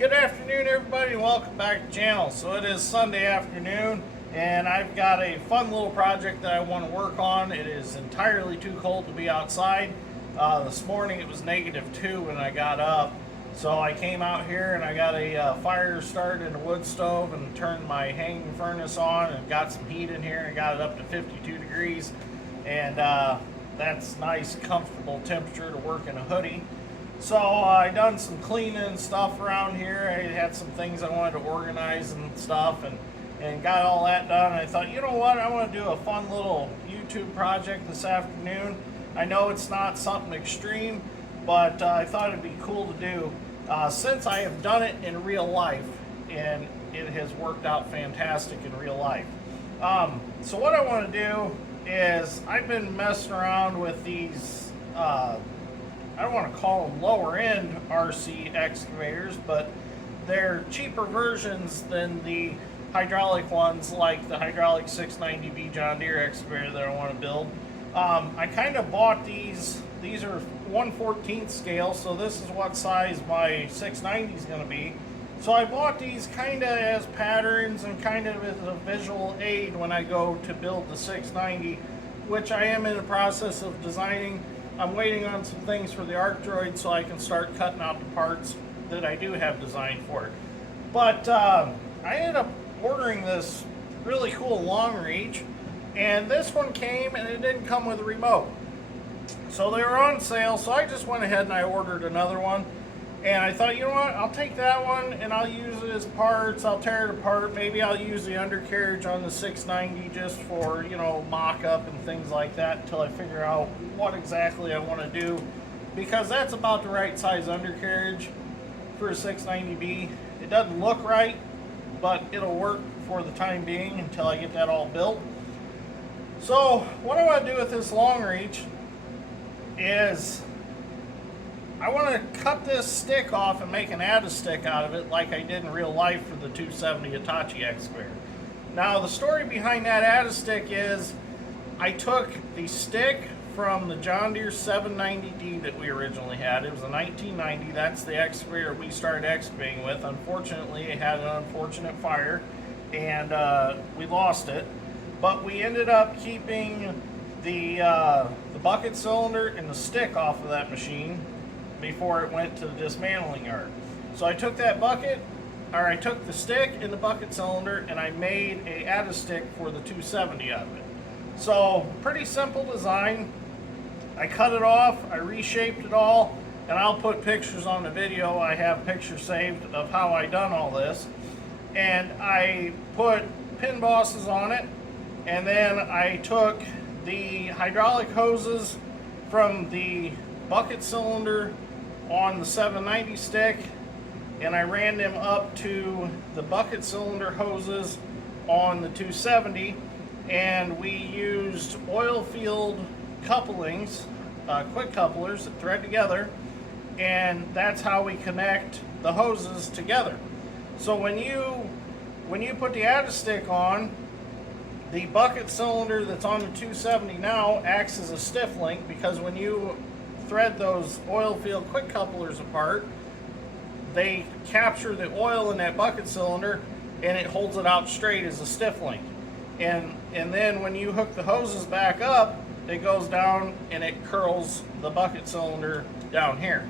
Good afternoon, everybody, and welcome back to the channel. So it is Sunday afternoon, and I've got a fun little project that I want to work on. It is entirely too cold to be outside. This morning it was -2 when I got up, so I came out here and I got a fire started in a wood stove and turned my hanging furnace on and got some heat in here and got it up to 52 degrees, and that's nice, comfortable temperature to work in a hoodie. So I done some cleaning and stuff around here. I had some things I wanted to organize and stuff, and got all that done. And I thought, you know what, I want to do a fun little YouTube project this afternoon. I know it's not something extreme, but I thought it'd be cool to do since I have done it in real life, and it has worked out fantastic in real life. So what I want to do is I've been messing around with these I don't want to call them lower end RC excavators, but they're cheaper versions than the hydraulic ones, like the hydraulic 690B John Deere excavator that I want to build. I kind of bought these. These are 1/14 scale, so this is what size my 690 is going to be. So I bought these kind of as patterns and kind of as a visual aid when I go to build the 690, which I am in the process of designing. I'm waiting on some things for the Arc Droid so I can start cutting out the parts that I do have designed for it. But I ended up ordering this really cool long reach, and this one came and it didn't come with a remote. So they were on sale, so I just went ahead and I ordered another one. And I thought, you know what, I'll take that one and I'll use it as parts. I'll tear it apart. Maybe I'll use the undercarriage on the 690 just for, you know, mock-up and things like that until I figure out what exactly I want to do. Because that's about the right size undercarriage for a 690B. It doesn't look right, but it'll work for the time being until I get that all built. So what I want to do with this long reach is I want to cut this stick off and make an add-a-stick out of it like I did in real life for the 270 Hitachi excavator. Now the story behind that add-a-stick is I took the stick from the John Deere 790D that we originally had. It was a 1990. That's the excavator we started excavating with. Unfortunately, it had an unfortunate fire and we lost it. But we ended up keeping the bucket cylinder and the stick off of that machine before it went to the dismantling yard. So I took that I took the stick and the bucket cylinder and I made a add-a-stick for the 270 out of it. So pretty simple design. I cut it off, I reshaped it all, and I'll put pictures on the video. I have pictures saved of how I done all this. And I put pin bosses on it, and then I took the hydraulic hoses from the bucket cylinder on the 790 stick, and I ran them up to the bucket cylinder hoses on the 270, and we used oil field couplings, quick couplers that thread together, and that's how we connect the hoses together. So when you put the add-a-stick on, the bucket cylinder that's on the 270 now acts as a stiff link, because when you thread those oil field quick couplers apart, they capture the oil in that bucket cylinder and it holds it out straight as a stiff link. And then when you hook the hoses back up, it goes down and it curls the bucket cylinder down here.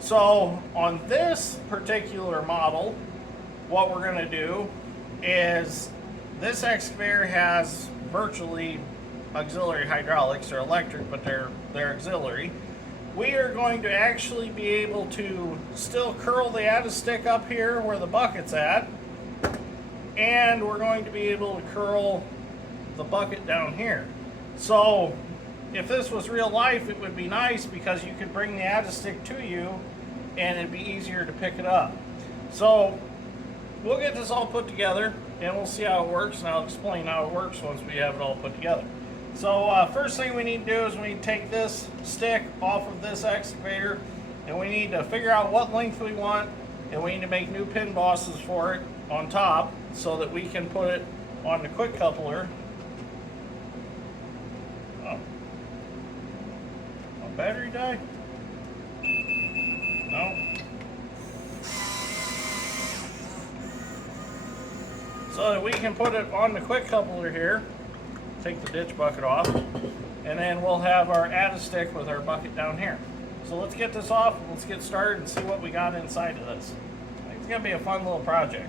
So on this particular model, what we're going to do is, this excavator has virtually auxiliary hydraulics. They're electric, but they're auxiliary. We are going to actually be able to still curl the add-a-stick up here where the bucket's at, and we're going to be able to curl the bucket down here. So if this was real life, it would be nice because you could bring the add-a-stick to you and it'd be easier to pick it up. So we'll get this all put together and we'll see how it works, and I'll explain how it works once we have it all put together. So first thing we need to do is we need to take this stick off of this excavator, and we need to figure out what length we want, and we need to make new pin bosses for it on top so that we can put it on the quick coupler. Oh. A battery die? No. so that we can put it on the quick coupler here. Take the ditch bucket off, and then we'll have our add-a-stick with our bucket down here. So let's get this off, and let's get started and see what we got inside of this. It's gonna be a fun little project.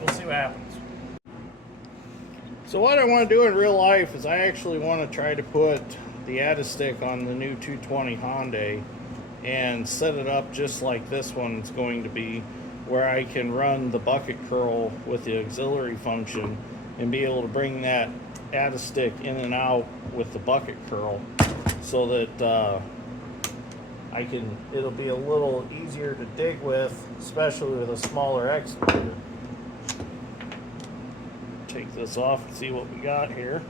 We'll see what happens. So what I want to do in real life is I actually want to try to put the add-a-stick on the new 220 Hyundai and set it up just like this one's going to be, where I can run the bucket curl with the auxiliary function and be able to bring that add-a-stick in and out with the bucket curl, so that it'll be a little easier to dig with, especially with a smaller excavator. Take this off and see what we got here.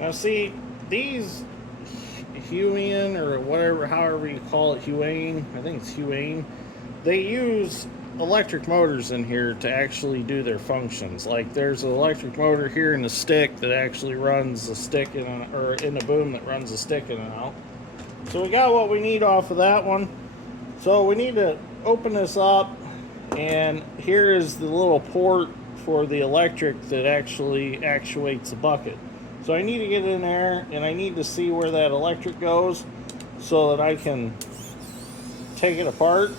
Now see, these Huion, or whatever, however you call it, Huion, I think it's Huion, they use electric motors in here to actually do their functions. Like there's an electric motor here in the stick that actually runs the stick or in the boom that runs the stick in and out. So we got what we need off of that one. So we need to open this up, and here is the little port for the electric that actually actuates the bucket. So I need to get in there, and I need to see where that electric goes so that I can take it apart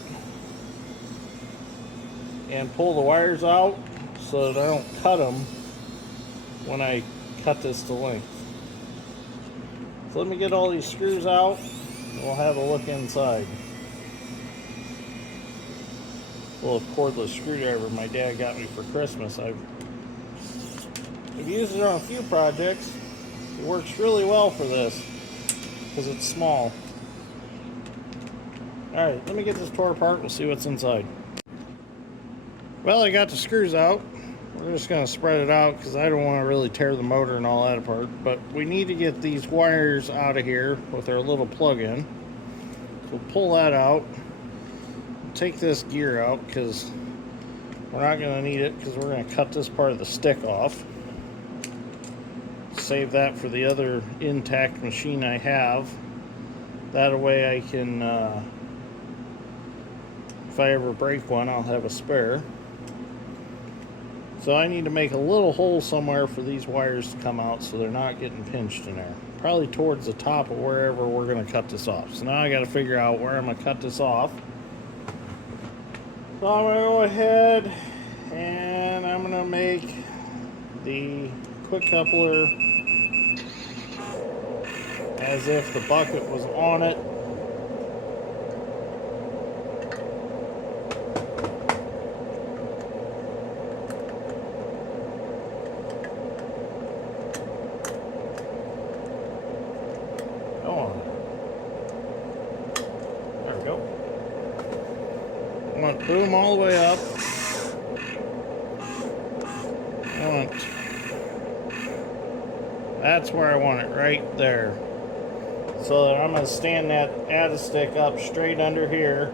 and pull the wires out so that I don't cut them when I cut this to length. So let me get all these screws out, and we'll have a look inside. A little cordless screwdriver my dad got me for Christmas. I've used it on a few projects. It works really well for this because it's small. Alright, let me get this tore apart. We'll see what's inside. Well, I got the screws out. We're just going to spread it out because I don't want to really tear the motor and all that apart. But we need to get these wires out of here with our little plug-in. So we'll pull that out. Take this gear out because we're not going to need it, because we're going to cut this part of the stick off. Save that for the other intact machine I have. That way I can, if I ever break one, I'll have a spare. So I need to make a little hole somewhere for these wires to come out so they're not getting pinched in there. Probably towards the top of wherever we're going to cut this off. So now I got to figure out where I'm going to cut this off. So I'm going to go ahead and I'm going to make the quick coupler as if the bucket was on it. I want boom all the way up. That's where I want it, right there. So I'm going to stand that add-a-stick up straight under here,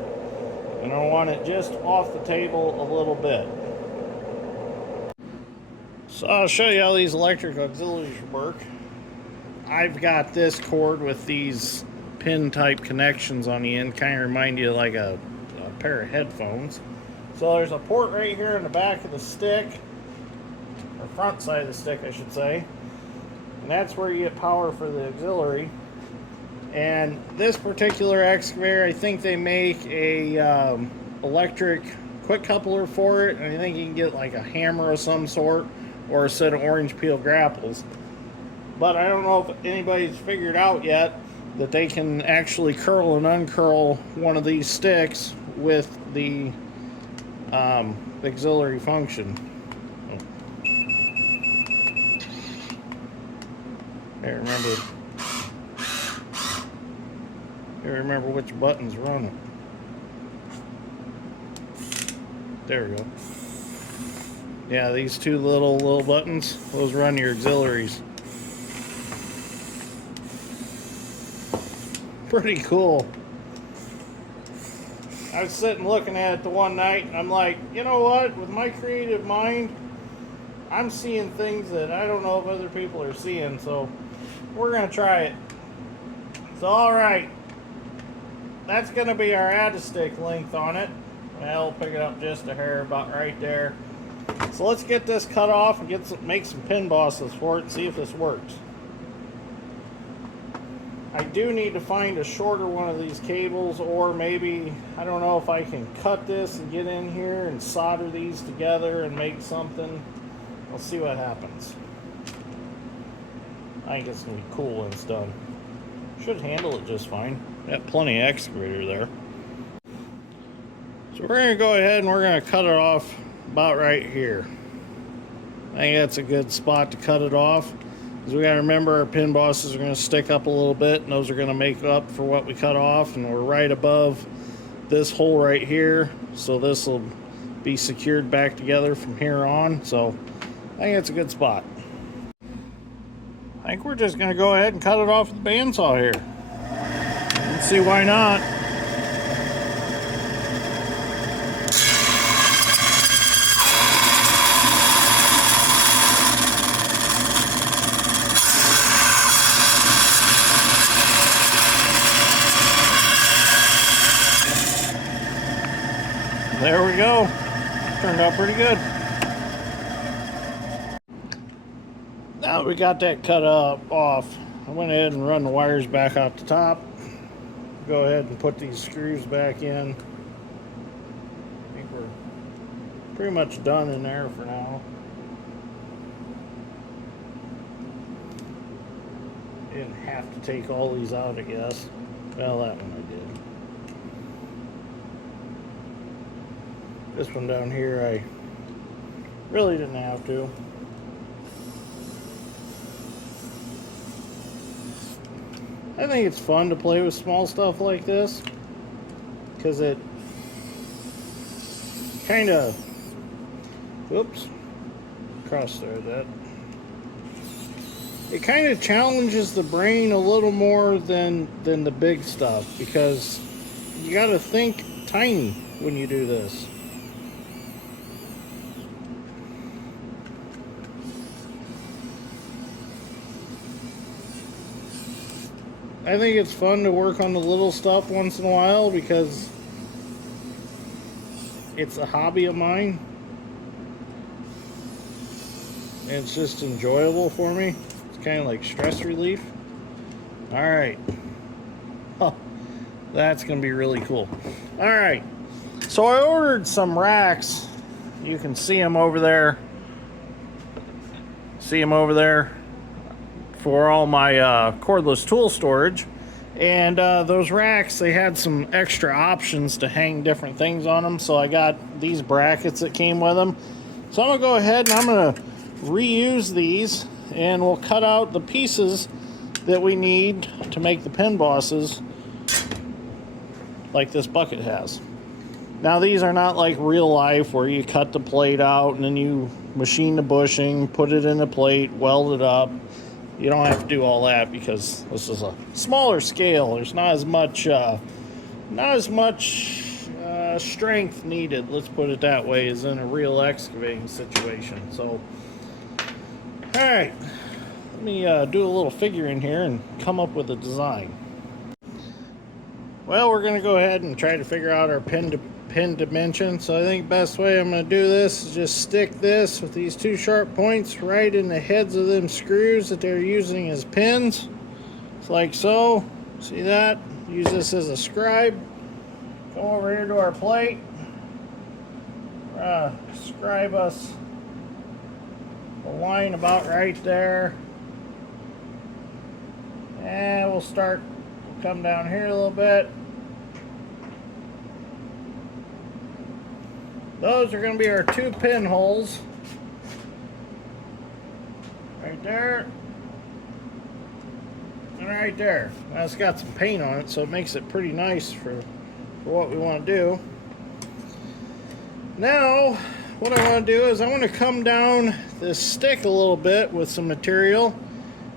and I want it just off the table a little bit. So I'll show you how these electric auxiliaries work. I've got this cord with these pin type connections on the end, kind of remind you of like a pair of headphones. So there's a port right here in the back of the stick, or front side of the stick I should say, and that's where you get power for the auxiliary. And this particular excavator, I think they make a electric quick coupler for it, and I think you can get like a hammer of some sort or a set of orange peel grapples. But I don't know if anybody's figured out yet that they can actually curl and uncurl one of these sticks with the auxiliary function. I remember which buttons run it. There we go. Yeah, these two little buttons, those run your auxiliaries. Pretty cool. I was sitting looking at it the one night, and I'm like, you know what? With my creative mind, I'm seeing things that I don't know if other people are seeing, so we're going to try it. So, alright. That's going to be our add-a-stick length on it. I'll pick it up just a hair, about right there. So let's get this cut off and make some pin bosses for it and see if this works. I do need to find a shorter one of these cables, or maybe, I don't know if I can cut this and get in here and solder these together and make something. We'll see what happens. I think it's going to be cool when it's done. Should handle it just fine. Got plenty of excavator there. So we're going to go ahead and we're going to cut it off about right here. I think that's a good spot to cut it off, because we got to remember our pin bosses are going to stick up a little bit, and those are going to make up for what we cut off, and we're right above this hole right here, so this will be secured back together from here on. So I think that's a good spot. I think we're just going to go ahead and cut it off with the bandsaw here. Let's see why not. There we go. Turned out pretty good. Now that we got that cut off, I went ahead and run the wires back out the top. Go ahead and put these screws back in. I think we're pretty much done in there for now. Didn't have to take all these out, I guess. Well, that one I did. This one down here, I really didn't have to. I think it's fun to play with small stuff like this, because it kind of, oops, cross-thread that. It kind of challenges the brain a little more than the big stuff, because you got to think tiny when you do this. I think it's fun to work on the little stuff once in a while, because it's a hobby of mine. And it's just enjoyable for me. It's kind of like stress relief. Alright. Oh, that's going to be really cool. Alright. So I ordered some racks. You can see them over there. See them over there? For all my cordless tool storage. And those racks, they had some extra options to hang different things on them, so I got these brackets that came with them. So I'm gonna go ahead and I'm gonna reuse these, and we'll cut out the pieces that we need to make the pin bosses like this bucket has. Now these are not like real life where you cut the plate out and then you machine the bushing, put it in a plate, weld it up. You don't have to do all that, because this is a smaller scale. There's not as much strength needed, let's put it that way, as in a real excavating situation. So, all right, let me do a little figure in here and come up with a design. Well, we're going to go ahead and try to figure out our pin dimension. So I think best way I'm going to do this is just stick this with these two sharp points right in the heads of them screws that they're using as pins. It's like so. See that? Use this as a scribe. Go over here to our plate. Scribe us a line about right there. And we'll come down here a little bit. Those are going to be our two pinholes. Right there. And right there. Now it's got some paint on it, so it makes it pretty nice for what we want to do. Now, what I want to do is I want to come down this stick a little bit with some material,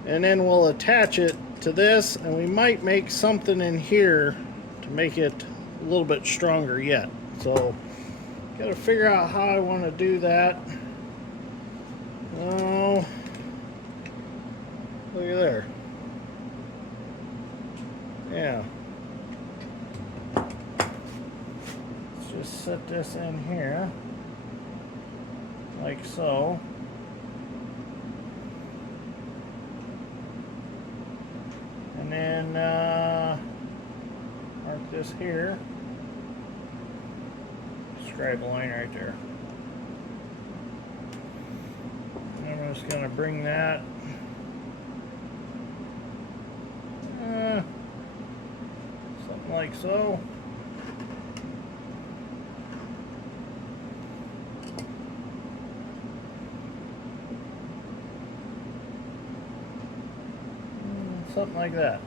and then we'll attach it to this, and we might make something in here to make it a little bit stronger yet. So got to figure out how I want to do that. Oh, look at there. Yeah. Let's just set this in here, like so. And then mark this here. Scribe a line right there. And I'm just going to bring that something like so. Something like that.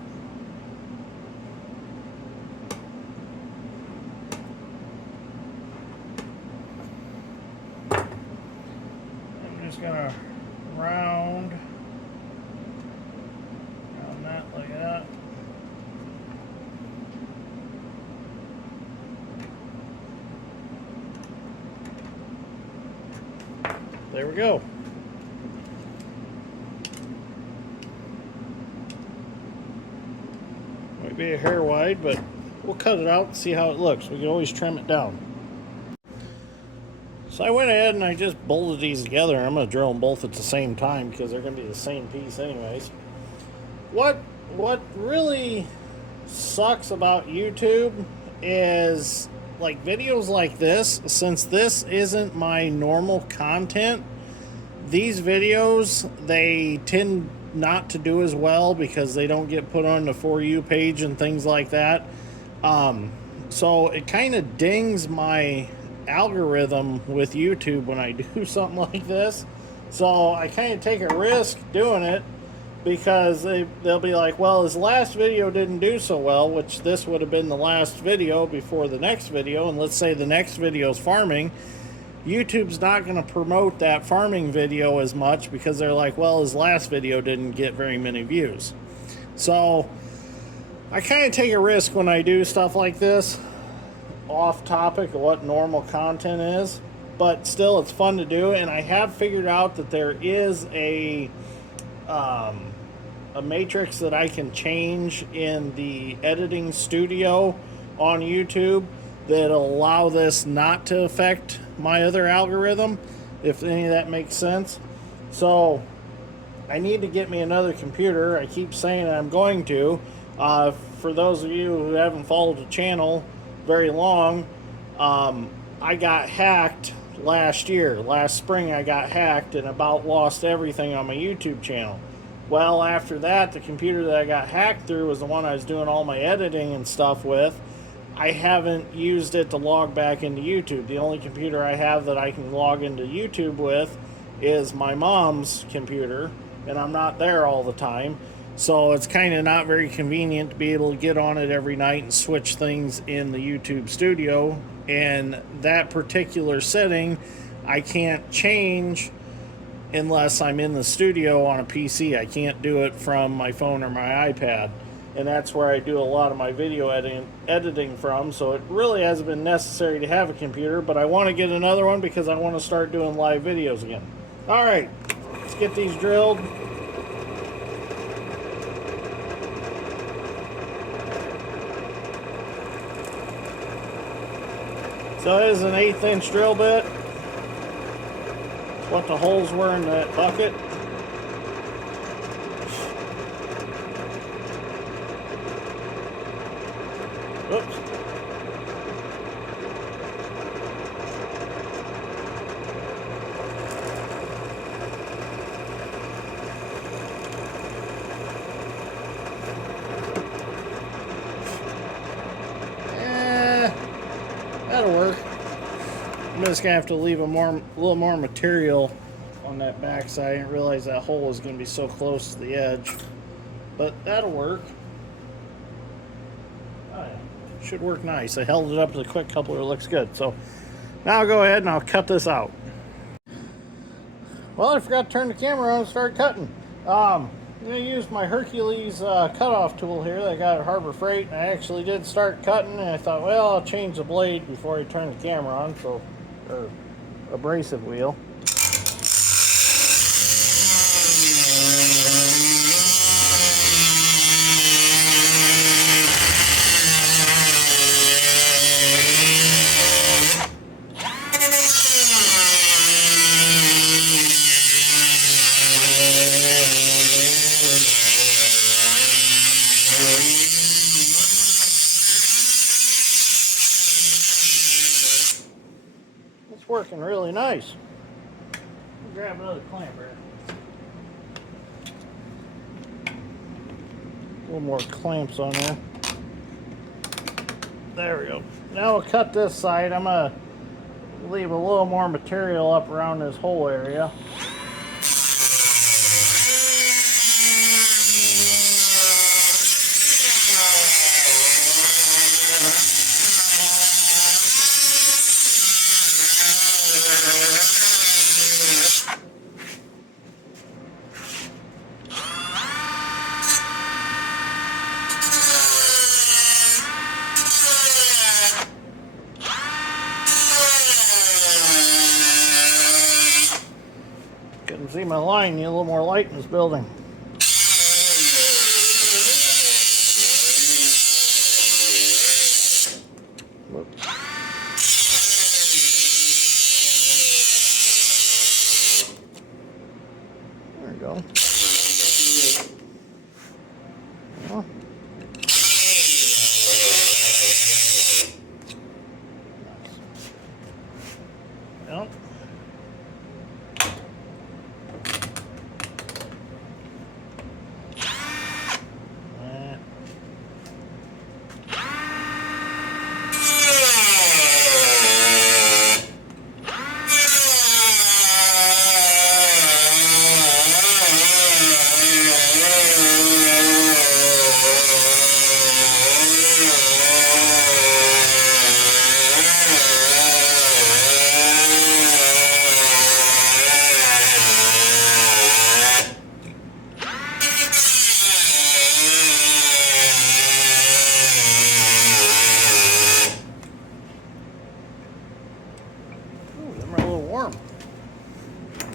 I'm just gonna round that like that. There we go. Might be a hair wide, but we'll cut it out and see how it looks. We can always trim it down. So I went ahead and I just bolted these together. I'm going to drill them both at the same time because they're going to be the same piece anyways. What really sucks about YouTube is like videos like this, since this isn't my normal content, these videos, they tend not to do as well because they don't get put on the For You page and things like that. So it kind of dings my algorithm with YouTube when I do something like this. So I kind of take a risk doing it because they'll be like, well, his last video didn't do so well, which this would have been the last video before the next video, and let's say the next video is farming. YouTube's not going to promote that farming video as much because they're like, well, his last video didn't get very many views. So I kind of take a risk when I do stuff like this, off topic of what normal content is, but still it's fun to do. And I have figured out that there is a matrix that I can change in the editing studio on YouTube that'll allow this not to affect my other algorithm, if any of that makes sense. So I need to get me another computer. I keep saying I'm going to. For those of you who haven't followed the channel very long, I got hacked last spring. I got hacked and about lost everything on my YouTube channel. Well, after that, the computer that I got hacked through was the one I was doing all my editing and stuff with. I haven't used it to log back into YouTube. The only computer I have that I can log into YouTube with is my mom's computer, and I'm not there all the time. So it's kind of not very convenient to be able to get on it every night and switch things in the YouTube studio. And that particular setting I can't change unless I'm in the studio on a PC. I can't do it from my phone or my iPad. And that's where I do a lot of my video editing from. So it really hasn't been necessary to have a computer, but I want to get another one because I want to start doing live videos again. All right, let's get these drilled. So it is an 1/8 inch drill bit. It's what the holes were in that bucket. Oops. That'll work. I'm just gonna have to leave a little more material on that back side. I didn't realize that hole was gonna be so close to the edge, but that'll work. Should work nice. I held it up to the quick coupler. It looks good. So now I'll go ahead and I'll cut this out. Well, I forgot to turn the camera on and start cutting. I'm going to use my Hercules cutoff tool here that I got at Harbor Freight. And I actually did start cutting, and I thought, well, I'll change the blade before I turn the camera on. So, abrasive wheel. working really nice. Grab another clamp here. A little more clamps on there. There we go. Now we'll cut this side. I'm going to leave a little more material up around this whole area. See my line, need a little more light in this building. Whoops. There we go. Oh. Yep.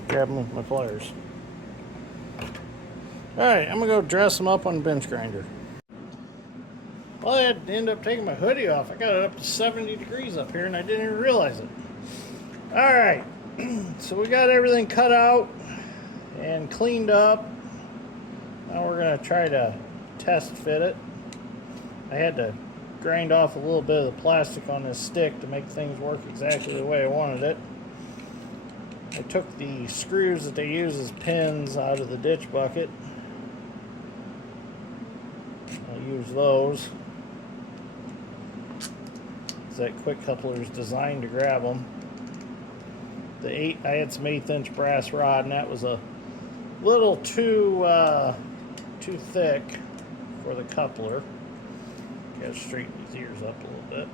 Grab them with my pliers. Alright, I'm going to go dress them up on the bench grinder. Well, I had to end up taking my hoodie off. I got it up to 70 degrees up here and I didn't even realize it. Alright, so we got everything cut out and cleaned up. Now we're going to try to test fit it. I had to grind off a little bit of the plastic on this stick to make things work exactly the way I wanted it. I took the screws that they use as pins out of the ditch bucket. I'll use those. That quick coupler is designed to grab them. I had some 1/8 inch brass rod, and that was a little too thick for the coupler. Got to straighten these ears up a little bit.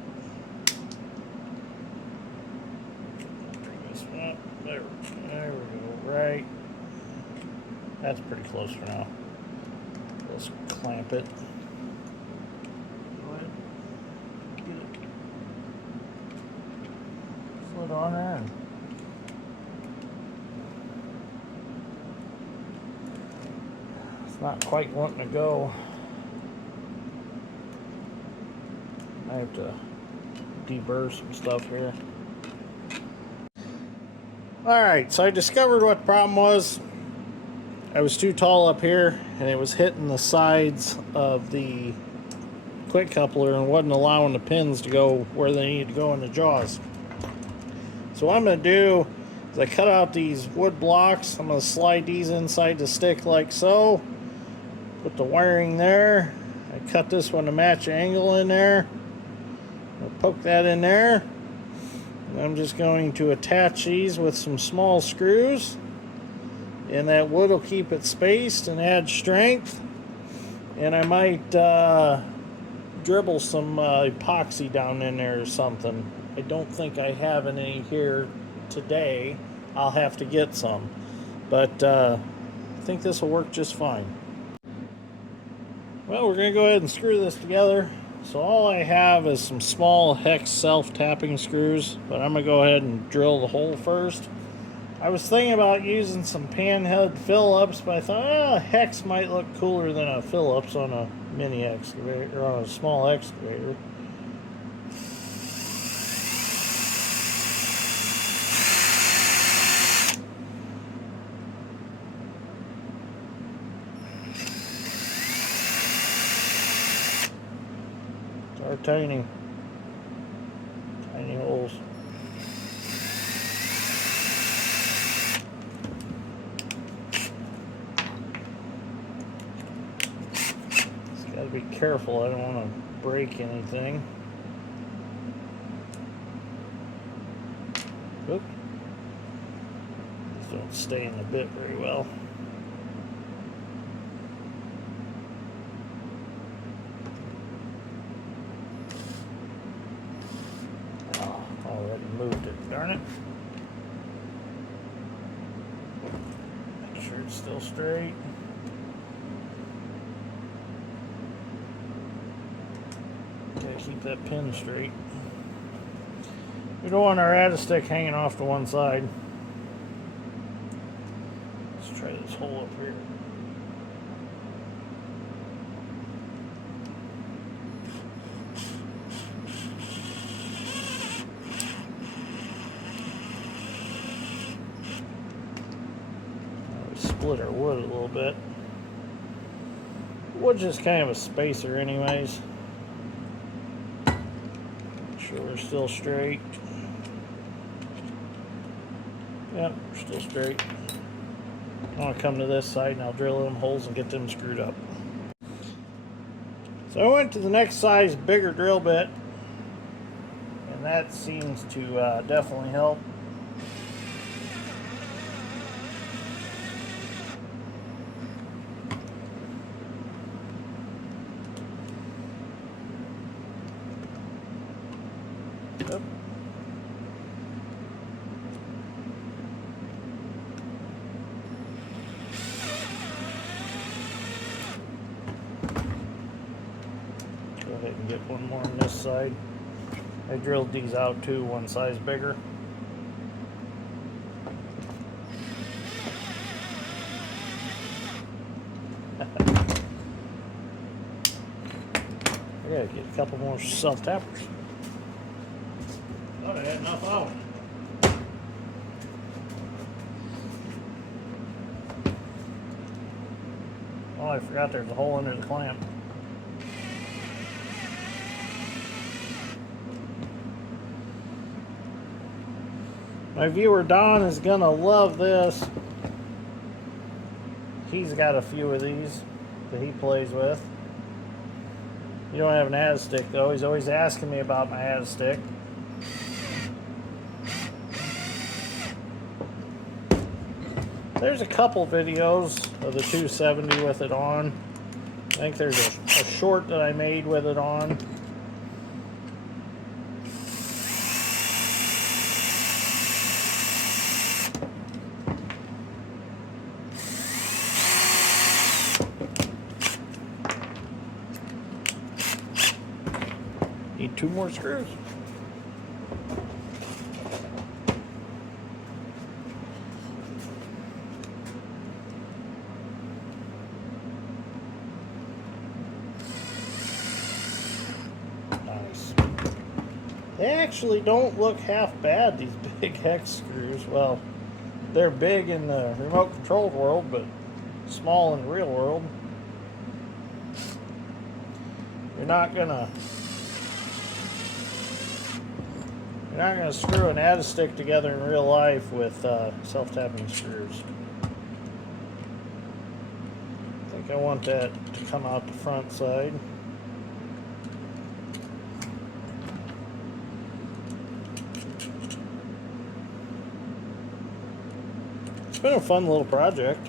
There we go, right. That's pretty close for now. Let's clamp it. Go ahead. Get it. Slid on there. And it's not quite wanting to go. I have to deburr some stuff here. Alright, so I discovered what the problem was. I was too tall up here and it was hitting the sides of the quick coupler and wasn't allowing the pins to go where they need to go in the jaws. So what I'm going to do is I cut out these wood blocks. I'm going to slide these inside the stick like so. Put the wiring there. I cut this one to match the angle in there. I'll poke that in there. I'm just going to attach these with some small screws, and that wood will keep it spaced and add strength. And I might dribble some epoxy down in there or something. I don't think I have any here today. I'll have to get some, but I think this will work just fine. Well, we're going to go ahead and screw this together. So all I have is some small hex self-tapping screws, but I'm going to go ahead and drill the hole first. I was thinking about using some panhead Phillips, but I thought hex might look cooler than a Phillips on a mini excavator, or on a small excavator. Are tiny holes. Be careful, I don't want to break anything. Oop. These don't stay in the bit very well. Oh, already moved it, darn it. Make sure it's still straight. Gotta keep that pin straight. We don't want our add stick hanging off to one side. Let's try this hole up here. We split our wood a little bit. Wood's just kind of a spacer anyways. Make sure we're still straight. Yep, we're still straight. I want to come to this side and I'll drill them holes and get them screwed up. So I went to the next size bigger drill bit, and that seems to definitely help. Yep. Go ahead and get one more on this side. I drilled these out too, one size bigger. I gotta get a couple more self-tappers. Thought I had enough out. Oh, I forgot there's a hole under the clamp. My viewer Don is gonna love this. He's got a few of these that he plays with. You don't have an add stick though. He's always asking me about my add stick. There's a couple videos of the 270 with it on. I think there's a short that I made with it on. Need 2 more screws. Nice. They actually don't look half bad, these big hex screws. Well, they're big in the remote controlled world, but small in the real world. You're not gonna screw an add stick together in real life with self-tapping screws. I think I want that to come out the front side. It's been a fun little project.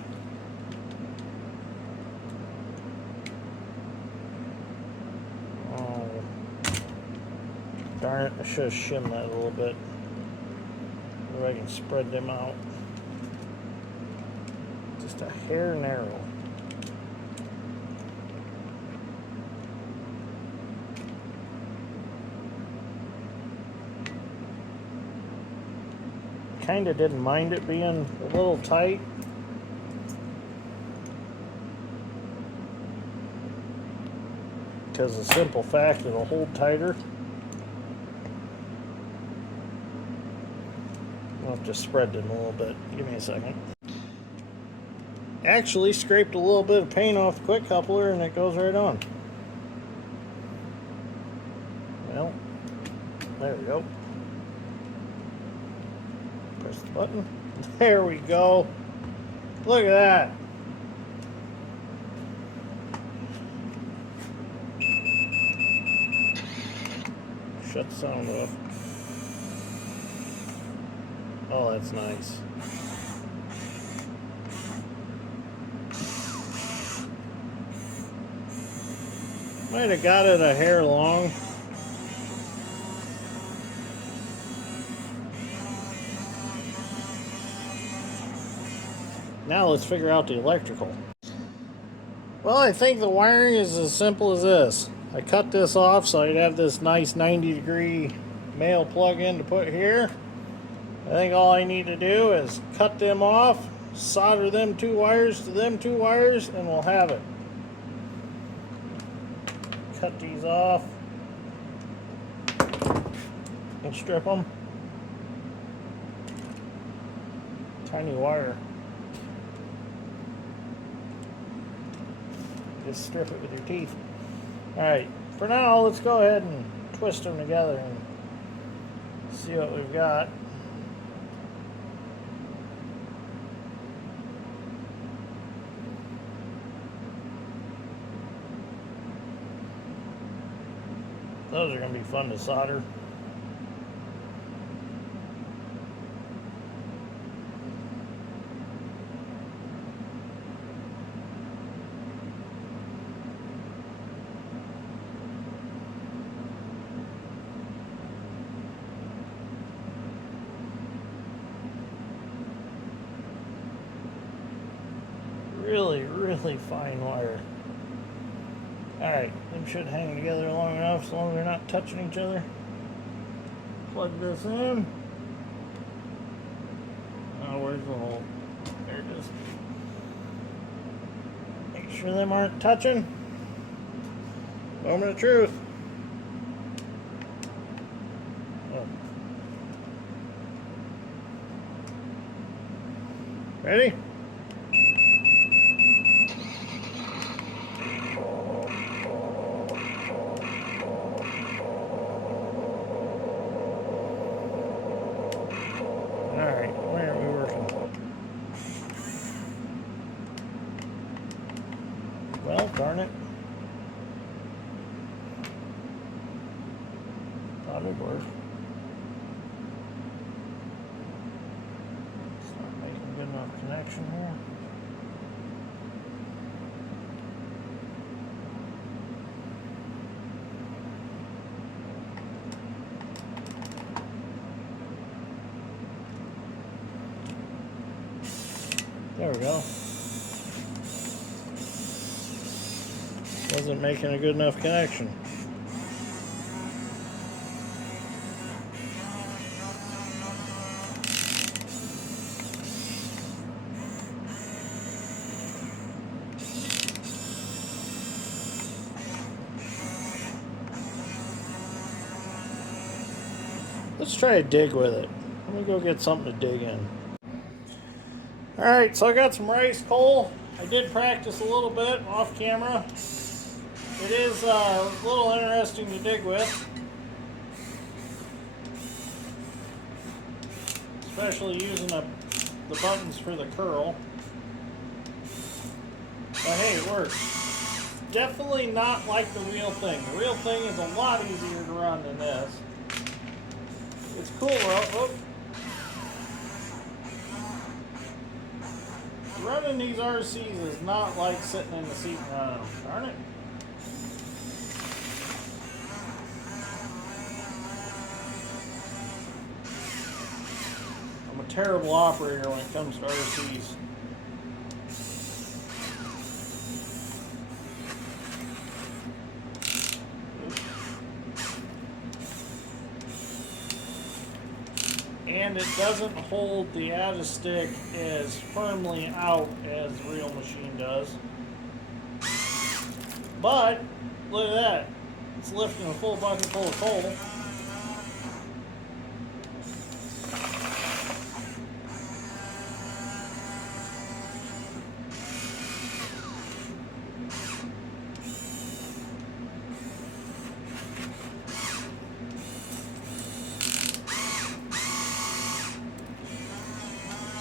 Darn it, I should have shimmed that a little bit. So I can spread them out. Just a hair narrow. Kinda didn't mind it being a little tight. Because the simple fact it'll hold tighter. I'll just spread them a little bit. Give me a second. Actually scraped a little bit of paint off the quick coupler and it goes right on. Well, there we go. Press the button. There we go. Look at that. Shut the sound off. Oh, that's nice. Might have got it a hair long. Now let's figure out the electrical. Well, I think the wiring is as simple as this. I cut this off so I'd have this nice 90-degree male plug-in to put here. I think all I need to do is cut them off, solder them two wires to them two wires, and we'll have it. Cut these off and strip them. Tiny wire. Just strip it with your teeth. Alright, for now let's go ahead and twist them together and see what we've got. Those are going to be fun to solder. Really fine wire. Alright, them should hang together long enough as long as they're not touching each other. Plug this in. Oh, where's the hole? There it is. Make sure them aren't touching. Moment of truth. Oh. Ready? Alright, where are we working? Well, darn it. Thought it'd work. It's not making a good enough connection here. There we go. Wasn't making a good enough connection. Let's try to dig with it. Let me go get something to dig in. Alright, so I got some rice coal. I did practice a little bit off camera. It is a little interesting to dig with. Especially using the buttons for the curl. But hey, it works. Definitely not like the real thing. The real thing is a lot easier to run than this. It's cool though. Oh. Running these RCs is not like sitting in the seat and running them. Darn it. I'm a terrible operator when it comes to RCs. And it doesn't hold the out-of-stick as firmly out as the real machine does. But, look at that. It's lifting a full bucket full of coal.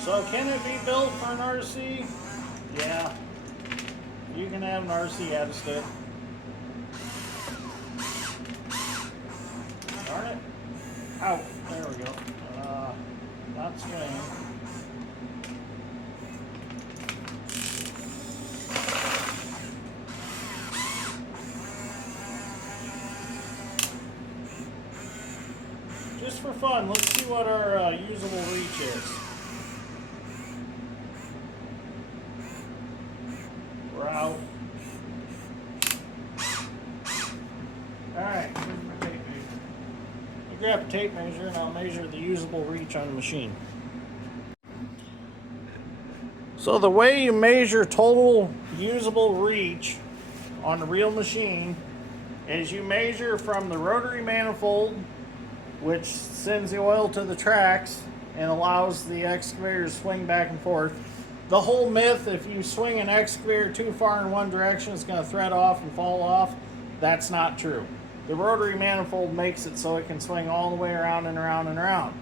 So can it be built for an RC? Yeah. You can have an RC out of stick. darn it. Out. There we go. Not swinging. Just for fun, let's see what our usable reach is. We're out. Alright, here's my tape measure. I grab a tape measure and I'll measure the usable reach on the machine. So the way you measure total usable reach on the real machine is you measure from the rotary manifold, which sends the oil to the tracks and allows the excavator to swing back and forth. The whole myth, if you swing an excavator too far in one direction, it's going to thread off and fall off. That's not true. The rotary manifold makes it so it can swing all the way around and around and around.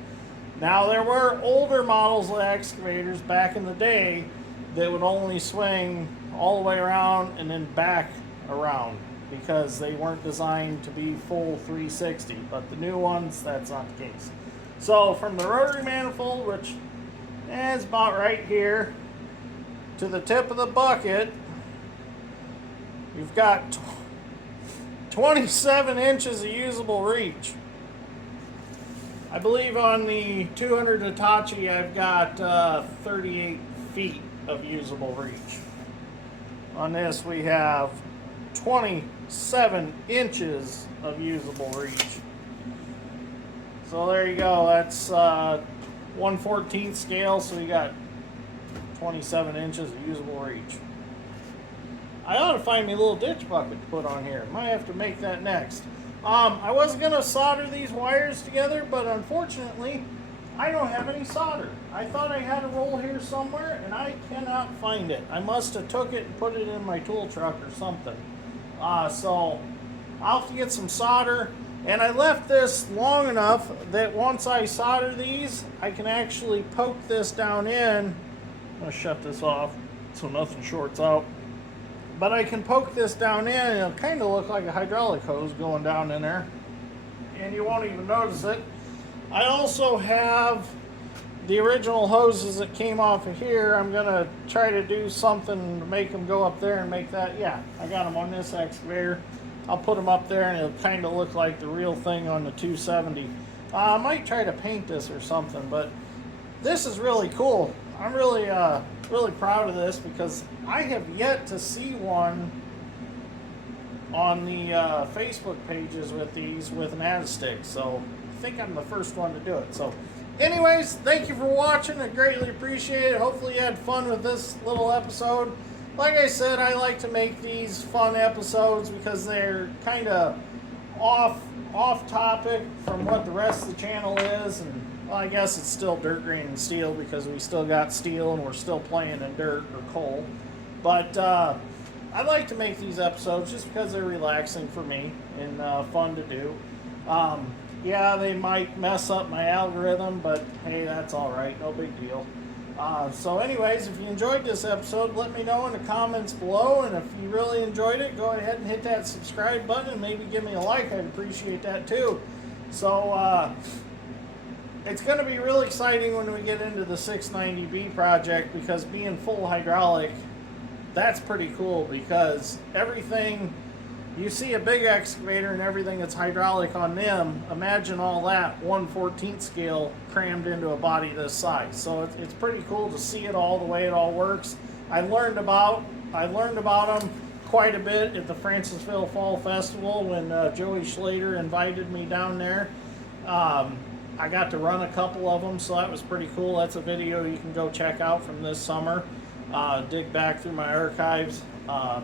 Now, there were older models of excavators back in the day that would only swing all the way around and then back around, because they weren't designed to be full 360, but the new ones, that's not the case. So from the rotary manifold, which is about right here, to the tip of the bucket, you've got 27 inches of usable reach. I believe on the 200 Hitachi I've got 38 feet of usable reach. On this we have 27 inches of usable reach. So there you go. That's 1/14 scale, so you got 27 inches of usable reach. I ought to find me a little ditch bucket to put on here. Might have to make that next. I was going to solder these wires together, but unfortunately I don't have any solder. I thought I had a roll here somewhere and I cannot find it. I must have took it and put it in my tool truck or something. So I'll have to get some solder, and I left this long enough that once I solder these, I can actually poke this down in. I'm going to shut this off so nothing shorts out. But I can poke this down in and it'll kind of look like a hydraulic hose going down in there, and you won't even notice it. I also have the original hoses that came off of here. I'm going to try to do something to make them go up there and make that. Yeah, I got them on this excavator. I'll put them up there and it'll kind of look like the real thing on the 270. I might try to paint this or something, but this is really cool. I'm really proud of this because I have yet to see one on the Facebook pages with these with an adstick. So I think I'm the first one to do it. So anyways, thank you for watching. I greatly appreciate it. Hopefully you had fun with this little episode. Like I said, I like to make these fun episodes because they're kind of off topic from what the rest of the channel is. And well, I guess it's still dirt, grain, and steel because we still got steel and we're still playing in dirt or coal. But I like to make these episodes just because they're relaxing for me and fun to do. Yeah, they might mess up my algorithm, but hey, that's all right. No big deal. So anyways, if you enjoyed this episode, let me know in the comments below. And if you really enjoyed it, go ahead and hit that subscribe button and maybe give me a like. I'd appreciate that too. So it's going to be really exciting when we get into the 690B project, because being full hydraulic, that's pretty cool, because everything, you see a big excavator and everything that's hydraulic on them, imagine all that 1/14 scale crammed into a body this size. So it's pretty cool to see it all, the way it all works. I learned about them quite a bit at the Francisville Fall Festival when Joey Schlater invited me down there. I got to run a couple of them, so that was pretty cool. That's a video you can go check out from this summer. Dig back through my archives. I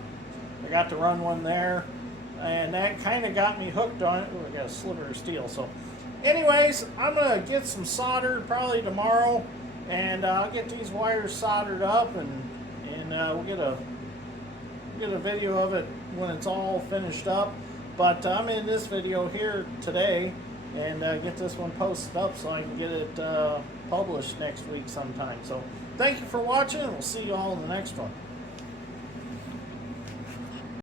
got to run one there, and that kind of got me hooked on it. Oh, I got a sliver of steel. So anyways, I'm going to get some solder probably tomorrow, and I'll get these wires soldered up, and we'll get a video of it when it's all finished up. But I'm in this video here today, and get this one posted up so I can get it published next week sometime. So thank you for watching, and we'll see you all in the next one.